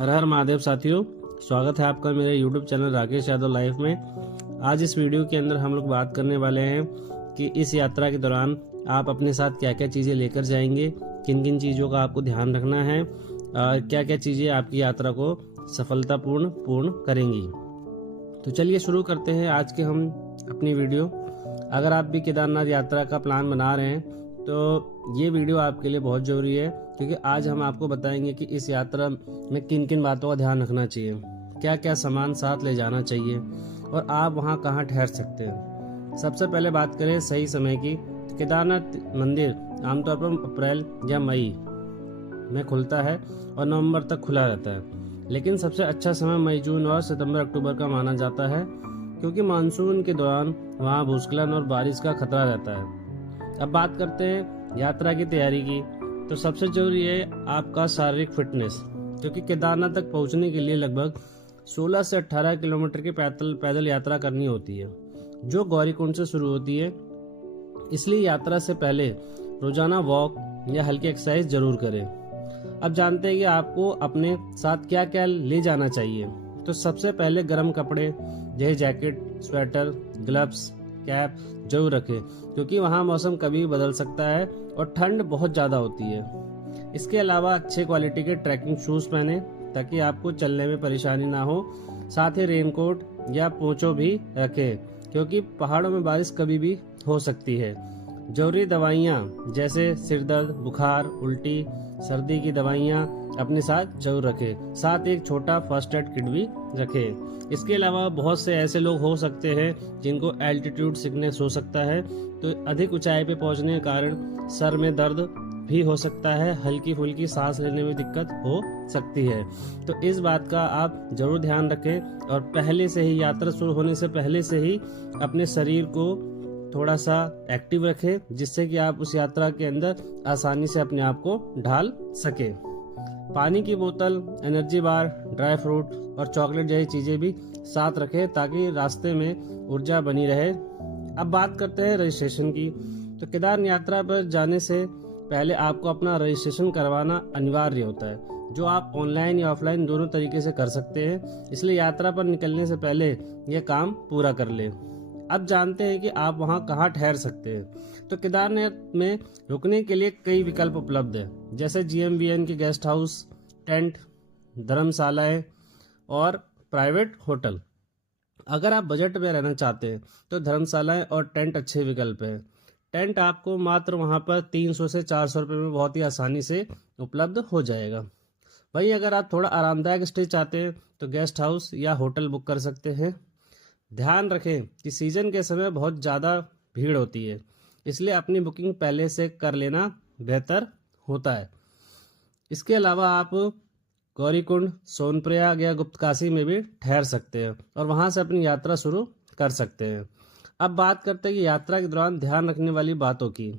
हर हर महादेव साथियों, स्वागत है आपका मेरे YouTube channel Rakesh Yadav life में। आज इस वीडियो के अंदर हम लोग बात करने वाले हैं कि इस यात्रा के दौरान आप अपने साथ क्या क्या चीज़ें लेकर जाएंगे, किन किन चीज़ों का आपको ध्यान रखना है, क्या क्या चीज़ें आपकी यात्रा को पूर्ण करेंगी। तो चलिए शुरू करते हैं आज के हम अपनी वीडियो। अगर आप भी केदारनाथ यात्रा का प्लान बना रहे हैं तो ये वीडियो आपके लिए बहुत ज़रूरी है, क्योंकि आज हम आपको बताएंगे कि इस यात्रा में किन किन बातों का ध्यान रखना चाहिए, क्या क्या सामान साथ ले जाना चाहिए और आप वहाँ कहाँ ठहर सकते हैं। सबसे पहले बात करें सही समय की। केदारनाथ मंदिर आमतौर पर अप्रैल या मई में खुलता है और नवंबर तक खुला रहता है, लेकिन सबसे अच्छा समय मई, जून और सितंबर, अक्टूबर का माना जाता है, क्योंकि मानसून के दौरान वहाँ भूस्खलन और बारिश का खतरा रहता है। अब बात करते हैं यात्रा की तैयारी की। तो सबसे जरूरी है आपका शारीरिक फिटनेस, क्योंकि केदारनाथ तक पहुंचने के लिए लगभग 16 से 18 किलोमीटर की पैदल यात्रा करनी होती है, जो गौरीकुंड से शुरू होती है। इसलिए यात्रा से पहले रोजाना वॉक या हल्की एक्सरसाइज जरूर करें। अब जानते हैं कि आपको अपने साथ क्या क्या ले जाना चाहिए। तो सबसे पहले गर्म कपड़े जैसे जैकेट, स्वेटर, ग्लव्स, कैप जरूर रखें, क्योंकि वहाँ मौसम कभी भी बदल सकता है और ठंड बहुत ज़्यादा होती है। इसके अलावा अच्छे क्वालिटी के ट्रैकिंग शूज़ पहने ताकि आपको चलने में परेशानी ना हो। साथ ही रेनकोट या पोंचो भी रखें, क्योंकि पहाड़ों में बारिश कभी भी हो सकती है। जरूरी दवाइयाँ जैसे सिर दर्द, बुखार, उल्टी, सर्दी की दवाइयाँ अपने साथ जरूर रखें। साथ एक छोटा फर्स्ट एड किट भी रखें। इसके अलावा बहुत से ऐसे लोग हो सकते हैं जिनको एल्टीट्यूड सिकनेस हो सकता है, तो अधिक ऊंचाई पे पहुंचने के कारण सर में दर्द भी हो सकता है, हल्की फुल्की सांस लेने में दिक्कत हो सकती है। तो इस बात का आप जरूर ध्यान रखें और पहले से ही, यात्रा शुरू होने से पहले से ही अपने शरीर को थोड़ा सा एक्टिव रखें, जिससे कि आप उस यात्रा के अंदर आसानी से अपने आप को ढाल सके। पानी की बोतल, एनर्जी बार, ड्राई फ्रूट और चॉकलेट जैसी चीजें भी साथ रखें ताकि रास्ते में ऊर्जा बनी रहे। अब बात करते हैं रजिस्ट्रेशन की। तो केदारनाथ यात्रा पर जाने से पहले आपको अपना रजिस्ट्रेशन करवाना अनिवार्य होता है, जो आप ऑनलाइन या ऑफलाइन दोनों तरीके से कर सकते हैं। इसलिए यात्रा पर निकलने से पहले यह काम पूरा कर ले। अब जानते हैं कि आप वहां कहाँ ठहर सकते हैं। तो केदारनाथ में रुकने के लिए कई विकल्प उपलब्ध हैं, जैसे GMBN के गेस्ट हाउस, टेंट, धर्मशालाएं और प्राइवेट होटल। अगर आप बजट में रहना चाहते हैं तो धर्मशालाएं और टेंट अच्छे विकल्प हैं। टेंट आपको मात्र वहां पर 300 से 400 रुपये में बहुत ही आसानी से उपलब्ध हो जाएगा। वहीं अगर आप थोड़ा आरामदायक स्टे चाहते हैं तो गेस्ट हाउस या होटल बुक कर सकते हैं। ध्यान रखें कि सीजन के समय बहुत ज़्यादा भीड़ होती है, इसलिए अपनी बुकिंग पहले से कर लेना बेहतर होता है। इसके अलावा आप गौरीकुंड, सोनप्रयाग या गुप्तकाशी में भी ठहर सकते हैं और वहां से अपनी यात्रा शुरू कर सकते हैं। अब बात करते हैं कि यात्रा के दौरान ध्यान रखने वाली बातों की।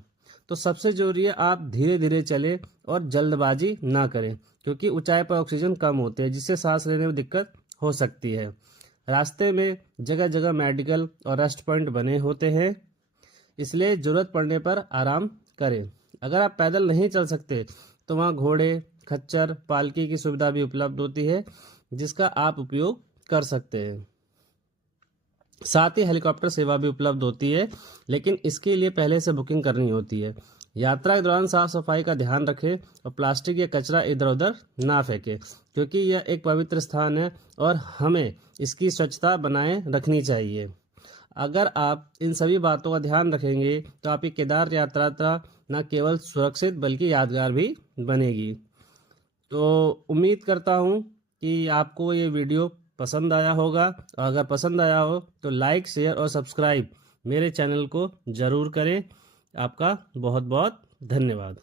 तो सबसे जरूरी है आप धीरे धीरे चलें और जल्दबाजी ना करें, क्योंकि ऊंचाई पर ऑक्सीजन कम होते हैं, जिससे सांस लेने में दिक्कत हो सकती है। रास्ते में जगह जगह मेडिकल और रेस्ट पॉइंट बने होते हैं, इसलिए जरूरत पड़ने पर आराम करें। अगर आप पैदल नहीं चल सकते तो वहाँ घोड़े, खच्चर, पालकी की सुविधा भी उपलब्ध होती है, जिसका आप उपयोग कर सकते हैं। साथ ही हेलीकॉप्टर सेवा भी उपलब्ध होती है, लेकिन इसके लिए पहले से बुकिंग करनी होती है। यात्रा के दौरान साफ सफाई का ध्यान रखें और प्लास्टिक या कचरा इधर उधर ना फेंकें, क्योंकि यह एक पवित्र स्थान है और हमें इसकी स्वच्छता बनाए रखनी चाहिए। अगर आप इन सभी बातों का ध्यान रखेंगे तो आपकी केदार यात्रा न केवल सुरक्षित बल्कि यादगार भी बनेगी। तो उम्मीद करता हूँ कि आपको ये वीडियो पसंद आया होगा, और अगर पसंद आया हो तो लाइक, शेयर और सब्सक्राइब मेरे चैनल को ज़रूर करें। आपका बहुत बहुत धन्यवाद।